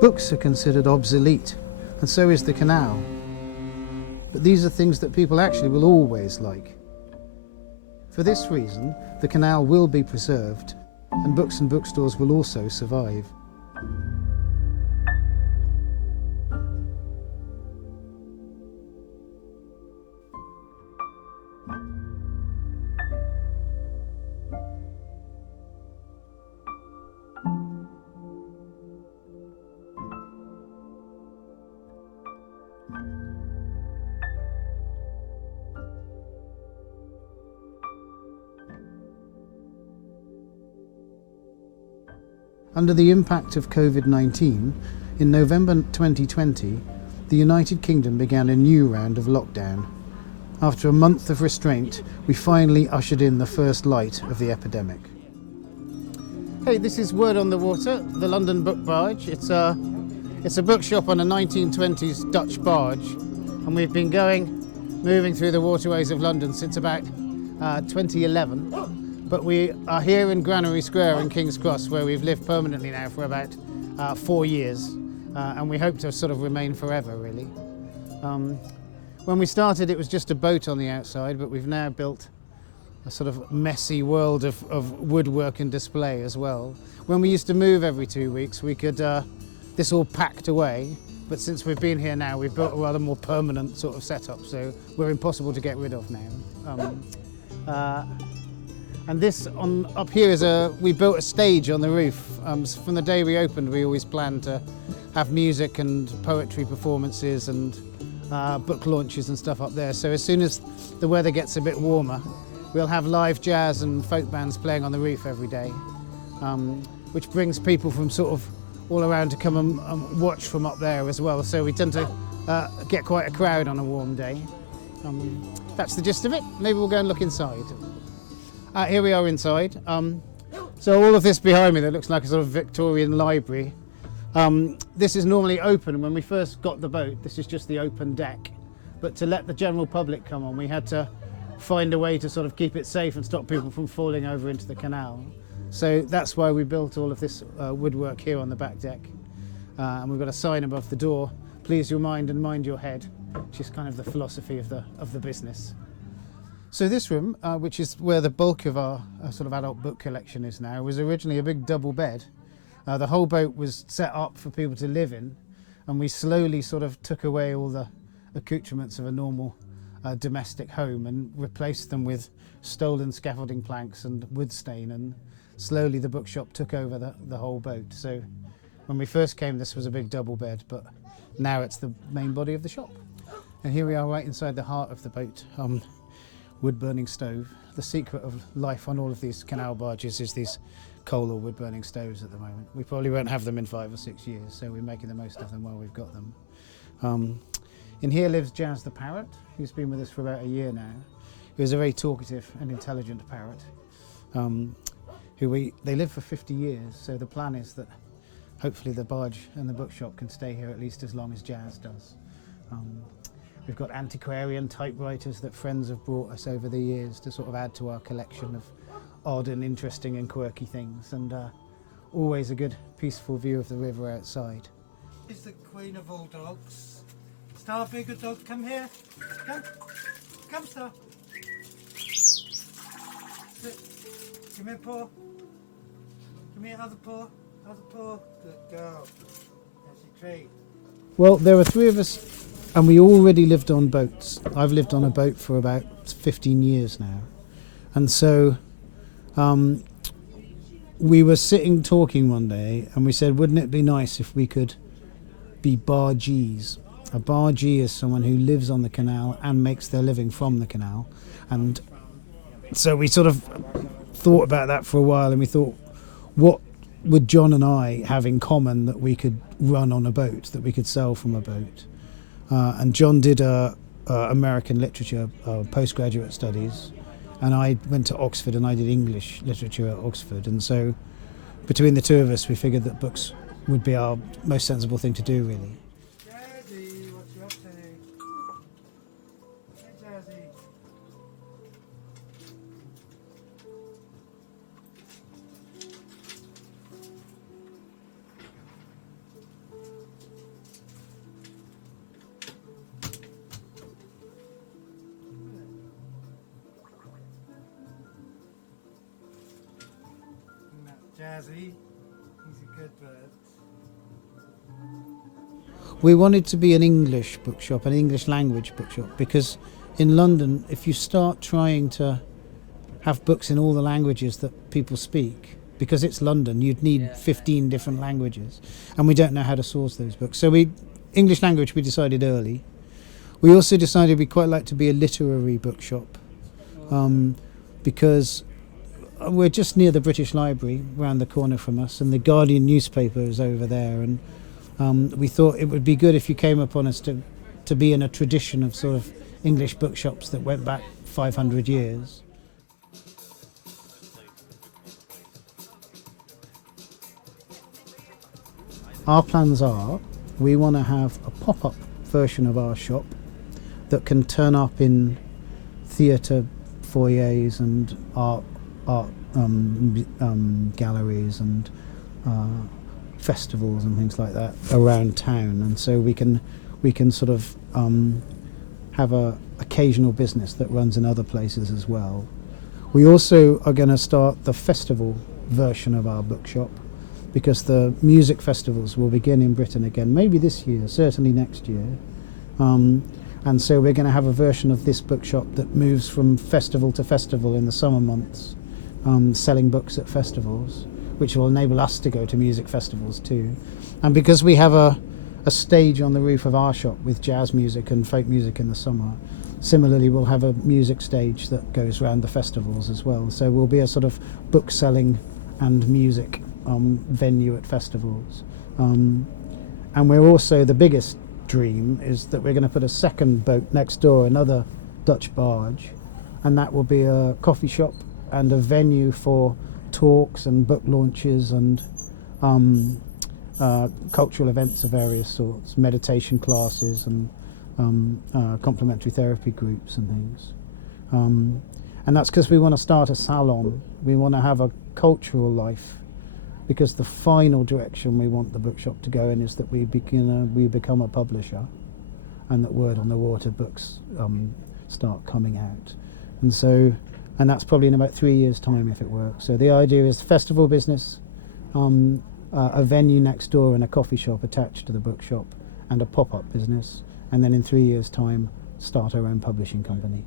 Books are considered obsolete, and so is the canal. But these are things that people actually will always like. For this reason, the canal will be preserved, and books and bookstores will also survive. Under the impact of COVID-19, in November 2020, the United Kingdom began a new round of lockdown. After a month of restraint, we finally ushered in the first light of the epidemic. Hey, this is Word on the Water, the London book barge. It's a bookshop on a 1920s Dutch barge, and we've been moving through the waterways of London since about 2011. But we are here in Granary Square in King's Cross, where we've lived permanently now for about 4 years, and we hope to sort of remain forever, really. When we started, it was just a boat on the outside, but we've now built a sort of messy world of woodwork and display as well. When we used to move every 2 weeks, we could this all packed away, but since we've been here now, we've built a rather more permanent sort of setup, so we're impossible to get rid of now. And this up here is we built a stage on the roof. From the day we opened, we always planned to have music and poetry performances and book launches and stuff up there. So as soon as the weather gets a bit warmer, we'll have live jazz and folk bands playing on the roof every day, which brings people from sort of all around to come and watch from up there as well. So we tend to get quite a crowd on a warm day. That's the gist of it. Maybe we'll go and look inside. Here we are inside. So all of this behind me that looks like a sort of Victorian library, this is normally open. When we first got the boat, this is just the open deck. But to let the general public come on, we had to find a way to sort of keep it safe and stop people from falling over into the canal. So that's why we built all of this woodwork here on the back deck. And we've got a sign above the door, please your mind and mind your head, which is kind of the philosophy of the business. So this room, which is where the bulk of our sort of adult book collection is now, was originally a big double bed. The whole boat was set up for people to live in, and we slowly sort of took away all the accoutrements of a normal domestic home and replaced them with stolen scaffolding planks and wood stain, and slowly the bookshop took over the whole boat. So when we first came, this was a big double bed, but now it's the main body of the shop. And here we are right inside the heart of the boat. Wood-burning stove. The secret of life on all of these canal barges is these coal or wood-burning stoves at the moment. We probably won't have them in 5 or 6 years, so we're making the most of them while we've got them. In here lives Jazz the parrot, who's been with us for about a year now. He was a very talkative and intelligent parrot. They live for 50 years, so the plan is that hopefully the barge and the bookshop can stay here at least as long as Jazz does. We've got antiquarian typewriters that friends have brought us over the years to sort of add to our collection of odd and interesting and quirky things, and always a good peaceful view of the river outside. Is the queen of all dogs. Star, be a good dog, come here. Come Star. Sit. Give me a paw. Give me another paw. Other paw. Good girl. There's your treat. Well, there were 3 of us, and we already lived on boats. I've lived on a boat for about 15 years now. And so we were sitting talking one day, and we said, wouldn't it be nice if we could be bargees? A bargee is someone who lives on the canal and makes their living from the canal. And so we sort of thought about that for a while, and we thought, what would John and I have in common that we could run on a boat, that we could sell from a boat? And John did American literature postgraduate studies, and I went to Oxford and I did English literature at Oxford. And so between the 2 of us, we figured that books would be our most sensible thing to do, really. Jazzy, what you up to? Hey Jazzy. Jazzy. He's a good bird. We wanted to be an English bookshop, an English language bookshop, because in London, if you start trying to have books in all the languages that people speak, because it's London, you'd need 15 different languages, and we don't know how to source those books. So English language we decided early. We also decided we'd quite like to be a literary bookshop, because we're just near the British Library, round the corner from us, and the Guardian newspaper is over there, and we thought it would be good if you came upon us to be in a tradition of sort of English bookshops that went back 500 years. Our plans are, we want to have a pop-up version of our shop that can turn up in theatre foyers and art galleries and festivals and things like that around town, and so we can sort of have a occasional business that runs in other places as well. We also are going to start the festival version of our bookshop, because the music festivals will begin in Britain again, maybe this year, certainly next year. And so we're going to have a version of this bookshop that moves from festival to festival in the summer months, selling books at festivals, which will enable us to go to music festivals too. And because we have a stage on the roof of our shop with jazz music and folk music in the summer, similarly we'll have a music stage that goes around the festivals as well. So we'll be a sort of book selling and music venue at festivals. And we're also, the biggest dream is that we're going to put a second boat next door, another Dutch barge, and that will be a coffee shop and a venue for talks and book launches and cultural events of various sorts, meditation classes and complementary therapy groups and things. And that's because we want to start a salon. We want to have a cultural life, because the final direction we want the bookshop to go in is that we become a publisher, and that word on the water books start coming out. And that's probably in about 3 years' time if it works. So the idea is festival business, a venue next door and a coffee shop attached to the bookshop, and a pop-up business, and then in 3 years' time start our own publishing company.